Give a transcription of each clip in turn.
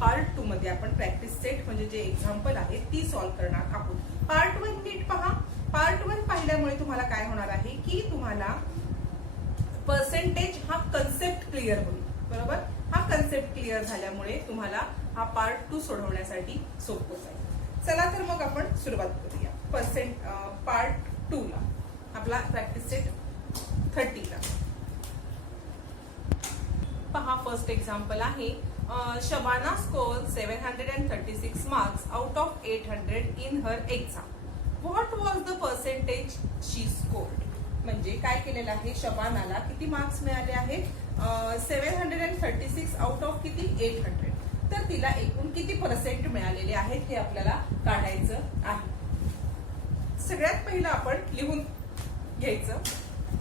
Part 2 मध्ये आपण practice set म्हणजे जे एक्झाम्पल आहे ती सॉल्व्ह करणार आहोत. पार्ट 1 नीट पहा. पार्ट 1 पाहिल्यामुळे तुम्हाला काय होणार आहे की तुम्हाला पर्सेंटेज हा कन्सेप्ट क्लिअर होईल. बरोबर, हा कन्सेप्ट क्लिअर झाल्यामुळे तुम्हाला हा पार्ट 2 सोडवण्यासाठी सोपं जाईल. चला तर मग आपण सुरुवात करूया. पार्ट 2 ला आपला प्रॅक्टिस सेट 30 ला पहा. फर्स्ट एक्झाम्पल आहे Shabana score 736 marks out of 800 in her exam. What was the percentage she scored. म्हणजे काय केलेलं आहे, शबानाला किती मार्क्स मिळाले आहेत, 736 आउट ऑफ किती 800. तर तिला एकूण किती पर्सेंट मिळालेले आहेत हे आपल्याला काढायचं आहे. सगळ्यात पहिलं आपण लिहून घ्यायचं.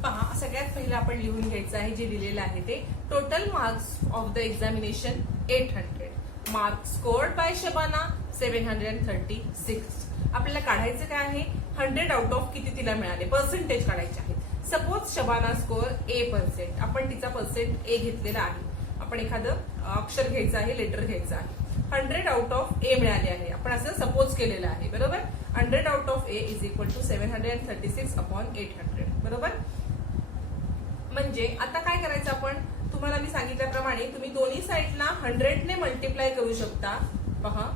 पहा, सगळ्यात पहिलं आपण लिहून घ्यायचं आहे जे लिहिलेलं आहे ते total marks of the examination 800. Marks scored by Shabana 736. आपल्याला काढायचं काय आहे, 100 आउट ऑफ किती तिला मिळाले, पर्सेंटेज काढायचे आहेत. सपोज शबाना स्कोर A%, आपण तिचा पर्सेंट A घेतलेला आहे. आपण एखादं अक्षर घ्यायचं आहे, लेटर घ्यायचं आहे. 100 आउट ऑफ A मिळाले आहे, आपण असं सपोज केलेलं आहे. बरोबर, 100 out of A is equal to 736 upon 800. बरोबर, म्हणजे आता काय करायचं आपण, तुम्हाला मी सांगितल्याप्रमाणे तुम्ही दोन्ही साईडला 100 ने मल्टिप्लाय करू शकता. पहा,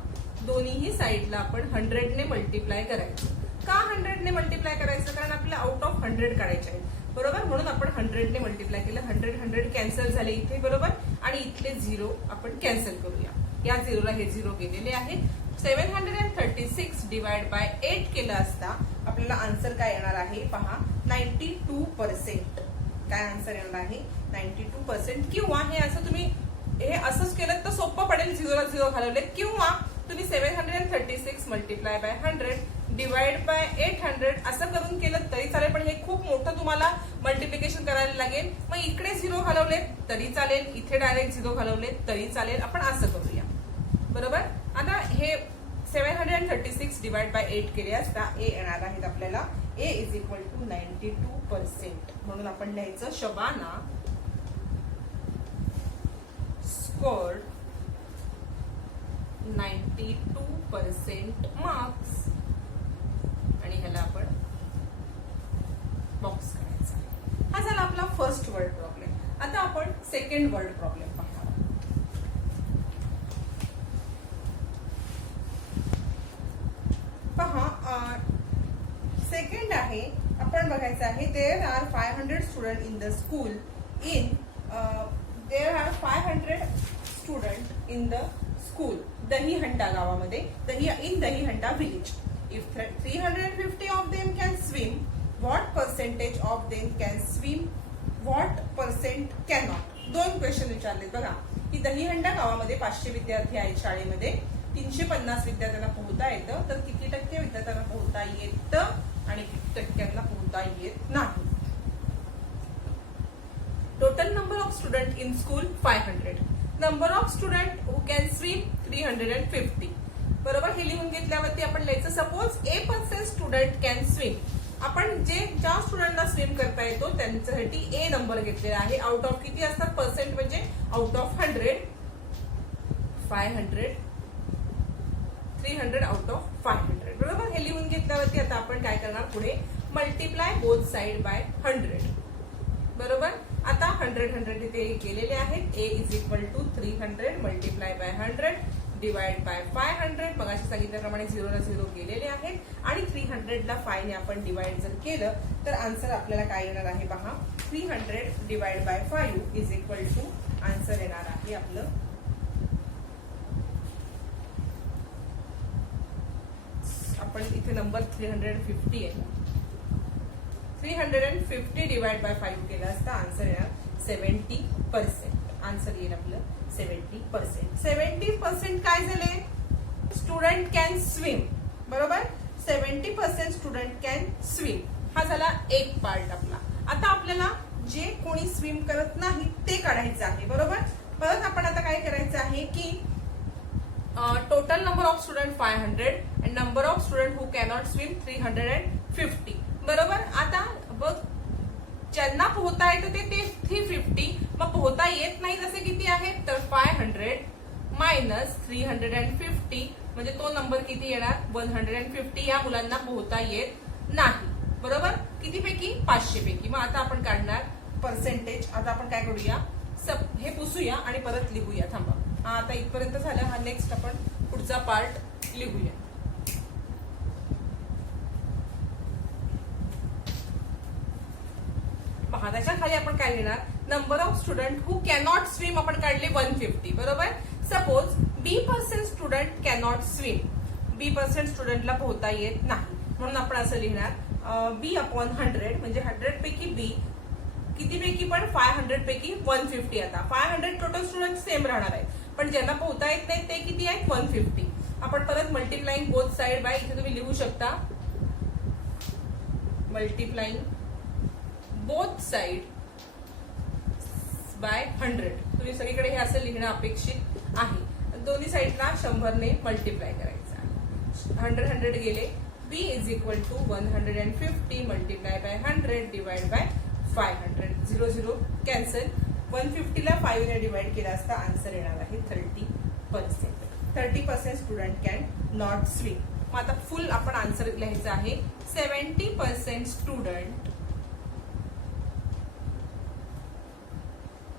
दोन्हीही साईडला आपण 100 ने मल्टिप्लाय करायचं. का 100 ने मल्टिप्लाय करायचं, कारण आपल्याला आउट ऑफ 100 काढायचे आहे. बरोबर, म्हणून आपण 100 ने मल्टिप्लाय केलं. 100 कॅन्सल झाले इथे. बरोबर, आणि इथले 0 आपण कॅन्सल करूया. या 0ला हे 0 गेलेले आहेत. 736 डिवाइड बाय 8 केलं असता आपल्याला आन्सर काय येणार आहे, पहा 92%. काय आन्सर येणार आहे, 92%. किंवा हे असं तुम्ही हे असंच केलं तर सोपं पडेल, 0ला 0 घालवले. किंवा तुम्ही 736 मल्टिप्लाय बाय 100 डिवाइड बाय 800 असं करून केलं तरी चालेल. पण हे खूप मोठं तुम्हाला मल्टिप्लिकेशन करायला लागेल. मग इकडे 0 घालवले तरी चालेल, इथे डायरेक्ट 0 घालवले तरी चालेल. आपण असं करूया. बरोबर, आता हे 736 डिवाइड बाय 8 केले असता ए येणार आहेत आपल्याला. ए इज इक्वल टू 92%. म्हणून आपण लिहायचं शबाना स्कोर्ड 92% मार्क्स, आणि ह्याला आपण बॉक्स करायचा. हा झाला आपला फर्स्ट वर्ड प्रॉब्लेम. आता आपण सेकंड वर्ड प्रॉब्लेम पाहणार. पहा, सेकंड आहे, आपण बघायचं आहे there are 500 student in the school in there are 500 student in the school Dahihanda गावामध्ये, in Dahihanda village. If 350 of them can swim, what percentage of them can swim, what percent can not. दोन question विचारले बघा, की दहीहंडा गावामध्ये 500 विद्यार्थी आहेत शाळेमध्ये, 350 विद्यार्थ्यांना पोहता येतं, तर किती टक्के विद्यार्थ्यांना पोहता येतं आणि किती टक्क्यांना पोहता येत नाही. Total number of student in school 500. Number of student who can swim 350. बरोबर, हे लिहून घेतल्यावरती आपण लिहायचं suppose A% student can swim. आपण ज्या स्टुडंटला स्विम करता येतो त्यांच्यासाठी A नंबर घेतलेला आहे. आउट ऑफ किती असतात पर्सेंट, म्हणजे आउट ऑफ 100, 500, 300 आउट ऑफ 500. बरोबर, हे लिहून घेतल्यावरती आता आपण काय करणार, पुढे मल्टिप्लाय बोथ साइड बाय 100. बरोबर, आता 100 इथे केलेले आहेत. A is equal to 300 multiply by 100 divide by 500. मग अशी सांगितल्याप्रमाणे 0ला 0 गेलेले आहेत, आणि 300ला 5 ने आपण डिवाइड जर केलं तर आन्सर आपल्याला काय येणार आहे, पहा 300 divide by 5 is equal to answer येणार आहे आपलं आपण इथे नंबर 350 आहे. 350 डिवाइड बाय 5 केलं असता आन्सर येणार 70%. आन्सर येईल आपलं 70%. 70% काय झाले, स्टुडंट कॅन स्विम. बरोबर, 70% स्टुडंट कॅन स्विम. हा झाला एक पार्ट आपला. आता आपल्याला जे कोणी स्विम करत नाही ते काढायचं आहे. बरोबर, परत आपण आता काय करायचं आहे की total number of student 500 and number of student who cannot swim 350. बरोबर, आता बघ ज्यांना पोहता येतं ते 350, मग पोहता येत नाही जसे किती आहेत तर 500 मायनस 350 म्हणजे तो नंबर किती येणार 150 या मुलांना पोहता येत नाही. बरोबर. किती पैकी 500 पैकी. मग आता आपण काढणार पर्सेंटेज. आता आपण काय करूया हे पुसूया आणि परत लिहूया. थांबा. आता इथपर्यंत झालं. हा नेक्स्ट आपण पुढचा पार्ट लिहूया. पहा त्याच्या खाली आपण काय लिहिणार number of student who cannot swim आपण काढले 150. बरोबर. Suppose B% student cannot swim. B% स्टुडंटला पोहता येत नाही म्हणून आपण असं लिहिणार B/100 म्हणजे 100 पैकी B किती पैकी पण 500 पैकी 150. आता 500 टोटल स्टुडंट सेम राहणार आहेत पण ज्यांना पोहता येत नाही ते किती आहेत 150. आपण परत मल्टिप्लाइंग बोथ साइड बाय इथे तुम्ही लिहू शकता मल्टिप्लाइंग बोथ साइड बाय 100. तुम्ही सगळीकडे हे असं लिहिणं अपेक्षित आहे. दोन्ही साइडला 100 ने मल्टिप्लाय करायचं. 100 गेले. B is equal to 150 multiply by 100 divide by 500. 0 0 cancel. 150 ला 5 ने डिवाइड केला असता आन्सर येणार आहे 30%. 30% स्टुडंट कॅन नॉट स्विम. मग आता फुल आपण आन्सर लिहायचं आहे 70% student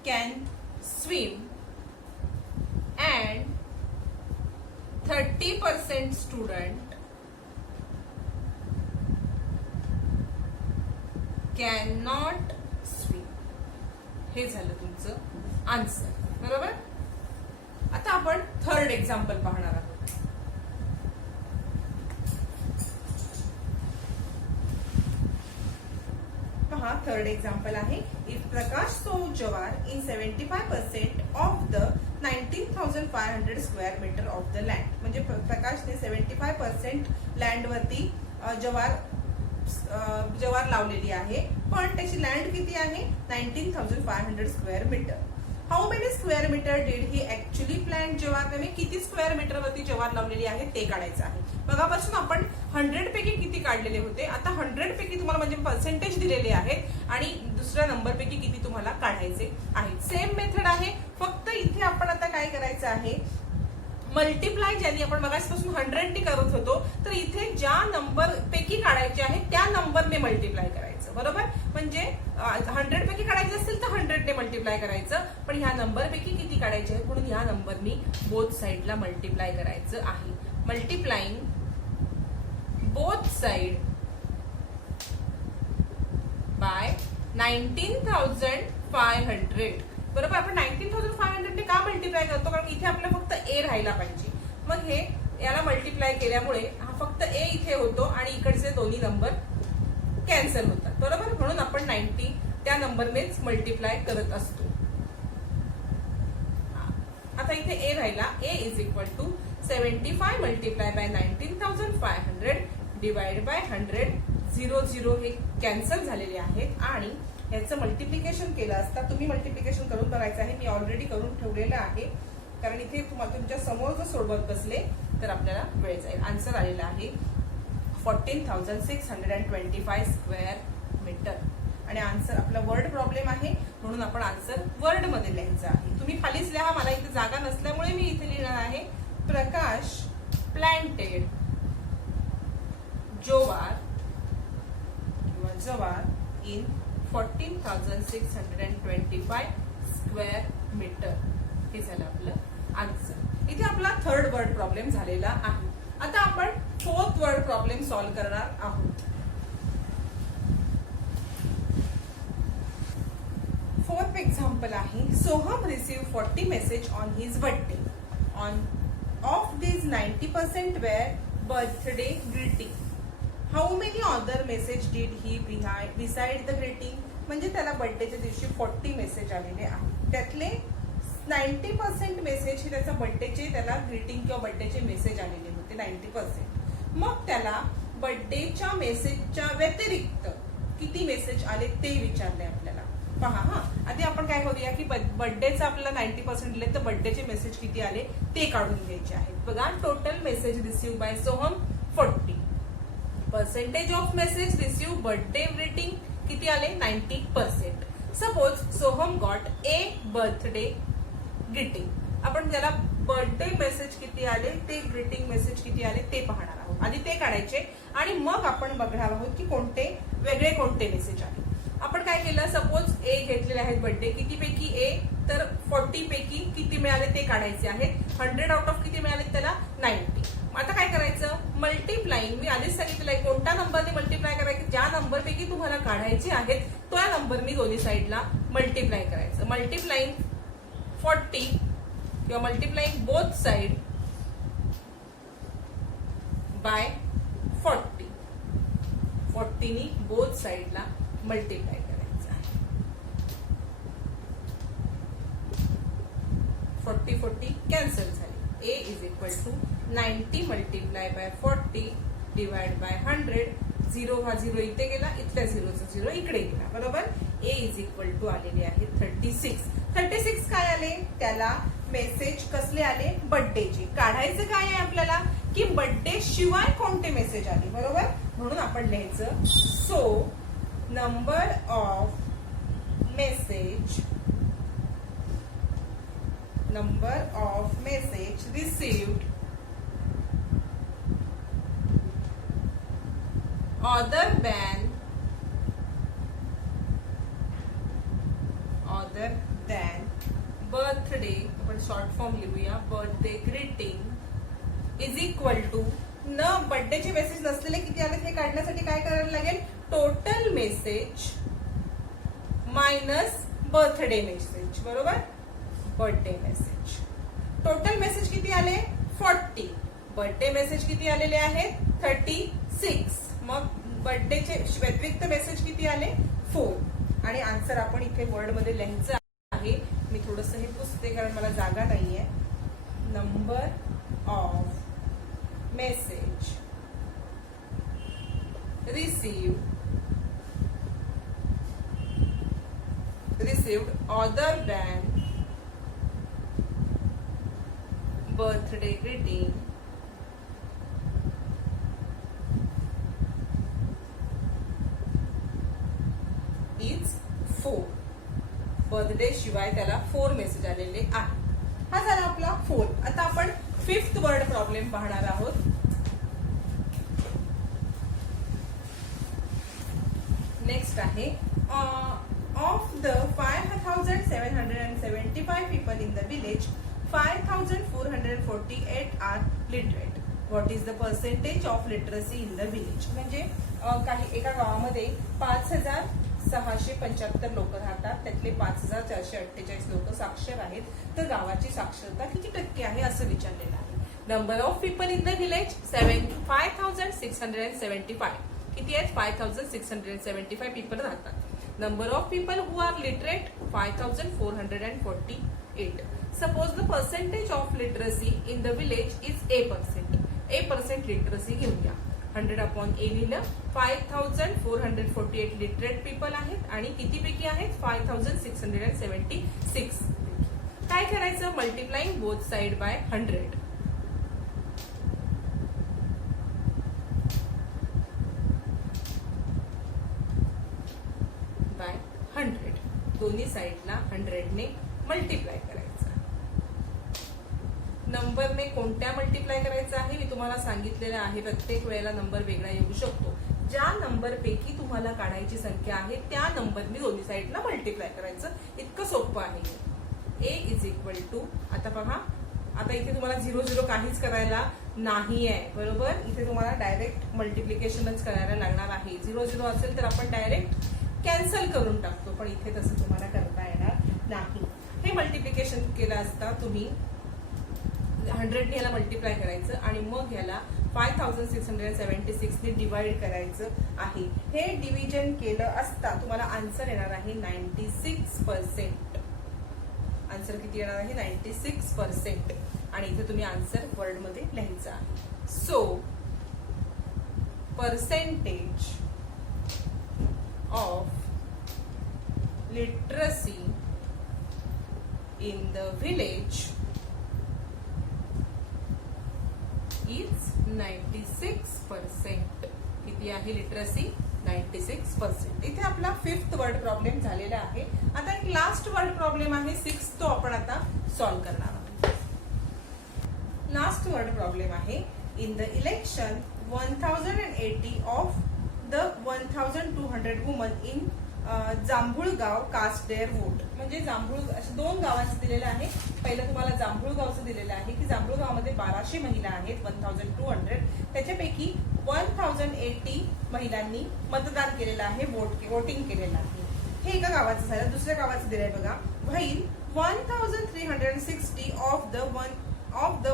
can swim and 30% student cannot swim. हे झालं तुमचं आन्सर. बरोबर. आता आपण थर्ड एक्झाम्पल पाहणार आहोत. पहा थर्ड एक्झाम्पल आहे. If Prakash sown jowar in 75% of the 19,500 square metre of the land. म्हणजे प्रकाशने 75% लँड वरती जवार लावलेली आहे पण त्याची लँड किती आहे 19,500 square metre. How many square metre did he actually plant jowar. त्याने किती स्क्वेअर मीटर वरती जवार लावलेली आहे ते काढायचं आहे. मगापासून आपण 100 पैकी किती काढलेले होते. आता 100 पैकी तुम्हाला म्हणजे पर्सेंटेज दिलेले आहेत आणि दुसऱ्या नंबर पैकी किती तुम्हाला काढायचे आहे. सेम मेथड आहे फक्त इथे आपण आता काय करायचं आहे मल्टिप्लाय ज्यांनी आपण मगापासून 100 ने करत होतो तर इथे ज्या नंबर पैकी काढायचे आहे त्या नंबरने मल्टिप्लाय करायचं. बरोबर. म्हणजे 100 पैकी काढायचं असेल तर 100 ने मल्टिप्लाय करायचं पण ह्या नंबर पैकी किती काढायचे आहेत म्हणून ह्या नंबरनी बोथ साइडला मल्टिप्लाय करायचं आहे. Multiplying both side bye 19,500. बरोबर. आपण 19,500 ने का मल्टिप्लाय करतो कारण इथे आपल्याला फक्त A राहायला पाहिजे. मग हे याला मल्टिप्लाय केल्यामुळे हा फक्त A इथे होतो आणि इकडचे दोन्ही नंबर कॅन्सल होतात. बरोबर. म्हणून आपण 90 त्या नंबरनेच मल्टिप्लाय करत असतो. आता इथे A राहिला. A is equal to 75 multiply by 19,500 divide by 100. 0 0 हे कॅन्सल झालेले आहेत आणि याचं मल्टिप्लिकेशन केलं असता तुम्ही मल्टिप्लिकेशन करून बघायचं आहे. मी ऑलरेडी करून ठेवलेलं आहे कारण इथे तुम्हाला तुमच्या समोर जर सोडवत बसले तर आपल्याला वेळ जाईल. आन्सर आलेला आहे 14,625 स्क्वेअर मीटर आणि आन्सर आपला वर्ड प्रॉब्लेम आहे म्हणून आपण आन्सर वर्ड मध्ये लिहायचं आहे. तुम्ही खालीच लिहा. मला इथे जागा नसल्यामुळे मी इथे लिहिणार आहे प्रकाश प्लांटेड जवार इन 14,625 स्क्वेअर मीटर. हे झालं आपलं आन्सर. इथे आपला थर्ड वर्ड प्रॉब्लेम झालेला आहे. आता आपण फोर्थ वर्ड प्रॉब्लेम सॉल्व्ह करणार आहोत. फोर्थ एक्झाम्पल आहे Soham receive 40 message on his birthday. On off these 90% were birthday greeting. How many other message did he beside the greeting? म्हणजे त्याला बर्थडेच्या दिवशी 40 मेसेज आलेले आहेत. त्यातले 90% मेसेज हे त्याचा बर्थडेचे त्याला ग्रीटिंग किंवा बर्थडेचे मेसेज आलेले होते 90%. मग त्याला बर्थडेच्या मेसेजच्या व्यतिरिक्त किती मेसेज आले ते विचारले आपल्याला. पहा हा आधी आपण काय करूया की बर्थडेचा आपल्याला 90% दिले तर बर्थडेचे मेसेज किती आले ते काढून घ्यायचे आहेत. बघा total message receive by Soham 40. Percentage of message receive birthday greeting किती आले 90%. Suppose Soham got a birthday greeting आपण त्याला बर्थडे मेसेज किती आले ते, ग्रीटिंग मेसेज किती आले ते पाहणार आहोत. आधी ते काढायचे आणि मग आपण बघणार आहोत की कोणते वेगळे कोणते मेसेज आले. आपण काय केलं, सपोज ए घेतलेले आहेत बर्थडे, किती पैकी ए, तर 40 पैकी किती मिळाले ते काढायचे आहेत. 100 आउट ऑफ किती मिळाले त्याला, 90. आता काय करायचं, मल्टिप्लाइंग. मी आधीच सांगितलंय कोणत्या नंबरने मल्टिप्लाय करायचं, ज्या नंबर पैकी तुम्हाला काढायचे आहेत त्या नंबरनी दोन्ही साईडला मल्टिप्लाय करायचं. मल्टिप्लाइंग 40 किंवा मल्टिप्लाइंग बोथ साइड बाय 40. 40 नी बोथ साइडला मल्टिप्लाय करायचं आहे. 40 कॅन्सल झाली. A is equal to 90 multiply by 40 divide by 100. 0 हा 0 इथे गेला, इथल्या 0चा 0 इकडे गेला, बरोबर. A इज इक्वल टू आलेले आहे 36. 36 काय आले, त्याला मेसेज कसले आले, बर्थडेचे. काढायचं काय आहे आपल्याला की बर्थडे शिवाय कोणते मेसेज आले, बरोबर. म्हणून आपण लिहायचं so number of message received other than birthday, आपण शॉर्ट फॉर्म लिहूया, birthday greeting is equal to, न बर्थडेचे मेसेज नसलेले किती आले हे काढण्यासाठी काय करायला लागेल, total message minus birthday message, बरोबर. बर्थडे मेसेज, टोटल मेसेज किती आले 40, बर्थडे मेसेज किती आलेले आहेत 36. मग बर्थडेचे व्यतिरिक्त मेसेज किती आले 4. आणि आन्सर आपण इथे वर्ड मध्ये लिहायचं आहे. मी थोडस हे पुसते कारण मला जागा नाहीये. Number of message received other than birthday greeting is 4. Birthday शिवाय त्याला 4 मेसेज आलेले आहे. हा झाला आपला 4. आता आपण 5th वर्ड प्रॉब्लेम पाहणार आहोत. नेक्स्ट आहे of the 5775 people in the village 5448 are literate. What is the percentage of literacy in the village. म्हणजे काही एका गावामध्ये 5675 लोक राहतात, त्यातले 5448 लोक साक्षर आहेत. तर गावाची साक्षरता किती टक्के आहे असं विचारलेलं आहे. Number of people in the village 5675. किती आहेत 5675 पीपल राहतात. Number of people who are literate 5448. Suppose the percentage of literacy in the village is 8% literacy घेऊया. 100/A लिहिलं. 5448 लिटरेट पीपल आहेत आणि किती पैकी आहेत 5676. काय करायचं, multiplying both side by 100. By 100. दोन्ही साइडला 100 ने मल्टिप्लाय करायचं. नंबरने कोणत्या मल्टिप्लाय करायचं आहे मी तुम्हाला सांगितलेलं आहे. प्रत्येक वेळेला नंबर वेगळा येऊ शकतो. ज्या नंबर पैकी तुम्हाला काढायची संख्या आहे त्या नंबरने दोन्ही साईडला मल्टिप्लाय करायचं. इतकं सोपं आहे. A इज इक्वल टू, आता पहा, आता इथे तुम्हाला 0 काहीच करायला नाही आहे, बरोबर. इथे तुम्हाला डायरेक्ट मल्टिप्लिकेशनच करायला लागणार आहे. 0 असेल तर आपण डायरेक्ट कॅन्सल करून टाकतो, पण इथे तसं तुम्हाला करता येणार नाही. हे मल्टिप्लिकेशन केलं असता तुम्ही 100 ने याला मल्टिप्लाय करायचं आणि मग याला 5676 ने डिवाइड करायचं आहे. हे डिव्हिजन केलं असता तुम्हाला आन्सर येणार आहे 96%. आन्सर किती येणार आहे 96%. आणि इथे तुम्ही आन्सर वर्ड मध्ये लिहायचं आहे. So percentage of literacy in the village is 96%. किती आहे लिटरसी 96%. इथे आपला 5th वर्ड प्रॉब्लेम झालेला आहे. आता एक लास्ट वर्ड प्रॉब्लेम आहे 6th, तो आपण आता सॉल्व्ह करणार आहोत. लास्ट वर्ड प्रॉब्लेम आहे. In the election 1080 of the 1200 women in Jambhulgaon cast their vote. म्हणजे जांभूळ अशा 2 गावांचं दिलेलं आहे. पहिलं तुम्हाला जांभूळगावचं दिलेलं आहे की जांभूळगावमध्ये 1200 महिला आहेत 1200. त्याच्यापैकी 1080 महिलांनी मतदान केलेलं आहे, वोटिंग केलेलं आहे. हे एका गावाचं झालं. दुसऱ्या गावाचं दिलंय बघा. While 1360 of the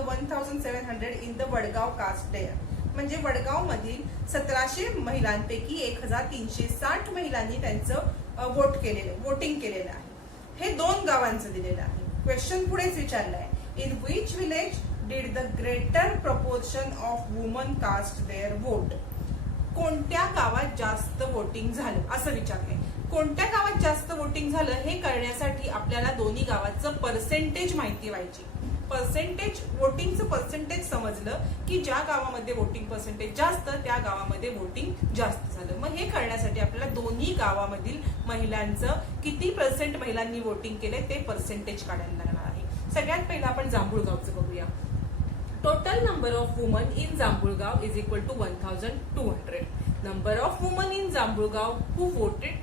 1700 in the Vadgaon cast their. म्हणजे वडगाव मधील 1700 महिलांपैकी 1360 महिलांनी त्यांचं वोटिंग केलेलं आहे. हे 2 गावांचं दिलेलं आहे. क्वेश्चन पुढेच विचारलाय. In which village did the greater proportion of women cast their vote. कोणत्या गावात जास्त वोटिंग झालं असं विचारलंय. कोणत्या गावात जास्त वोटिंग झालं हे कळण्यासाठी आपल्याला दोन्ही गावाचं पर्सेंटेज माहिती व्हायची. वोटिंगचं पर्सेंटेज समजलं की ज्या गावामध्ये वोटिंग पर्सेंटेज जास्त त्या गावामध्ये वोटिंग जास्त झालं. मग हे कळण्यासाठी आपल्याला दोन्ही गावामधील महिलांचं किती % महिलांनी वोटिंग केले ते पर्सेंटेज काढायला लागणार आहे. सगळ्यात पहिला आपण जांभूळगावचं बघूया. Total number of woman in Jambhulgaon is equal to 1200. Number of woman in Jambhulgaon who voted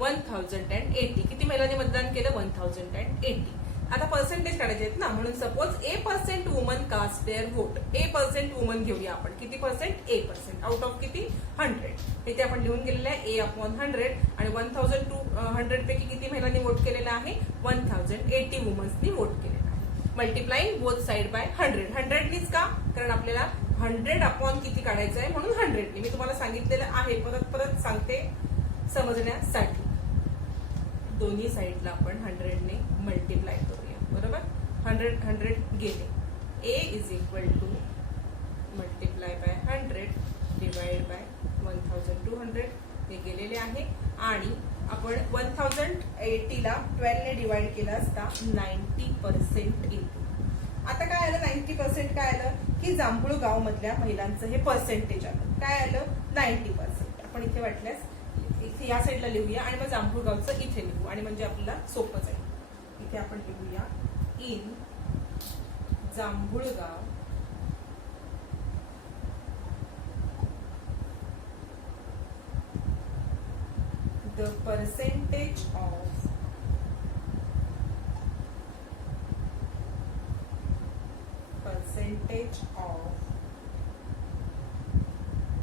1080. किती महिलांनी मतदान केलं 1080. आता पर्सेंटेज काढायचे आहेत ना, म्हणून suppose A% woman cast their vote. A% woman घेऊया आपण. किती पर्सेंट? A%. आउट ऑफ किती? 100. इथे आपण लिहून गेलेलं आहे A/100 आणि 1200 पैकी किती महिलांनी वोट केलेलं आहे 1080 वुमन्सनी वोट केलेलं आहे. Multiplying both side by 100. 100नीच का? कारण आपल्याला 100 अपॉन किती काढायचं आहे म्हणून 100नी. मी तुम्हाला सांगितलेलं आहे, परत सांगते समजण्यासाठी. दोन्ही साईडला आपण 100ने मल्टिप्लाय करूया. बरोबर. 100 गेले. A is equal to multiply by 100 divide by 1200 हे गेलेले आहे. आणि आपण 1080ला 12 ने डिवाइड केलं असता 90% येते. आता काय आलं 90% काय आलं की जांभूळगाव मधल्या महिलांचं हे पर्सेंटेज आलं. काय आलं 90%. आपण इथे वाटल्यास इथे या साईडला लिहूया आणि मग जांभूळगावचं इथे लिहू आणि म्हणजे आपल्याला सोपं जाईल. इथे आपण लिहूया in Jambhulgaon the percentage of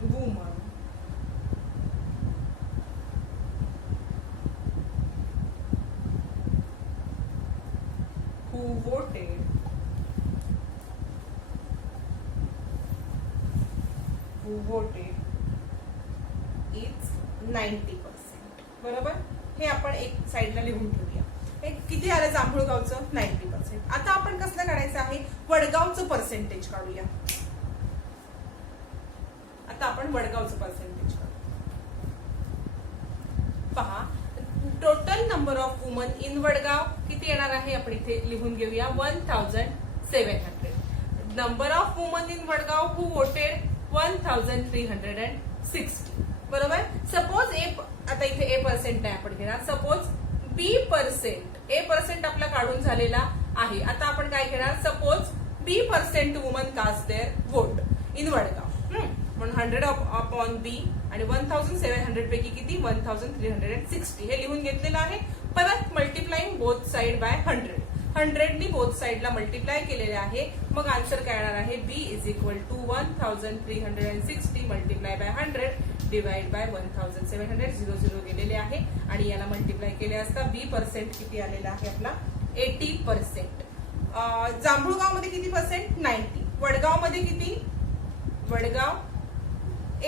women who voted is 90%. बरोबर. हे आपण एक साईडला लिहून ठेवूया. हे किती आलं जांभूळगावचं 90%. आता आपण कसलं काढायचं आहे वडगावचं पर्सेंटेज काढूया. आता आपण वडगावचं पर्सेंटेज काढू. पहा total number of woman in Vadgaon किती येणार आहे आपण इथे लिहून घेऊया 1700. Number of woman in Vadgaon who voted 1360. बरोबर. सपोज आता इथे A% आहे आपण घेणार. सपोज A% आपला काढून झालेला आहे. आता आपण काय घेणार suppose B% woman cast their vote in Vadgaon. म्हणून 100 अपॉन B आणि 1700 पैकी किती 1360 हे लिहून घेतलेलं आहे. परत मल्टिप्लाइंग बोथ साइड बाय 100नी बोथ साइडला मल्टिप्लाय केलेले आहे. मग आन्सर काय येणार आहे B is equal to 1360 multiply by 100 divide by 1700. 00 गेलेले आहे आणि याला मल्टिप्लाय केले असता B% किती आलेला आहे आपला 80%. जांभूळगाव मध्ये किती पर्सेंट 90. वडगाव मध्ये किती वडगाव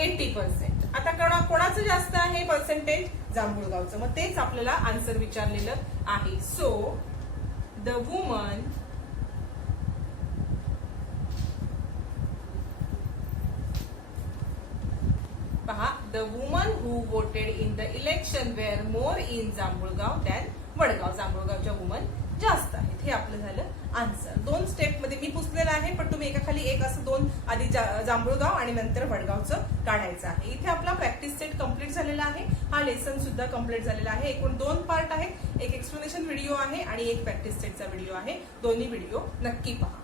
80%. आता कोणाचं जास्त आहे पर्सेंटेज जांभूळगावचं. मग तेच आपल्याला आन्सर विचारलेलं आहे. सो द वुमन पहा the women who voted in the election were more in Jambhulgaon than Wadgaon. जांभूळगावच्या वुमन जास्त आहेत. हे आपलं झालं आन्सर. 2 स्टेप मध्ये मी पुसलेलं आहे पण तुम्ही एकाखाली एक असं 2 आधी जांभूळगाव आणि नंतर वडगावचं काढायचं आहे. इथे आपला प्रॅक्टिस सेट कम्प्लीट झालेला आहे. हा लेसन सुद्धा कम्प्लीट झालेला आहे. एकूण 2 पार्ट आहेत. एक एक्सप्लेनेशन व्हिडिओ आहे आणि एक प्रॅक्टिस सेटचा व्हिडिओ आहे. दोन्ही व्हिडिओ नक्की पहा.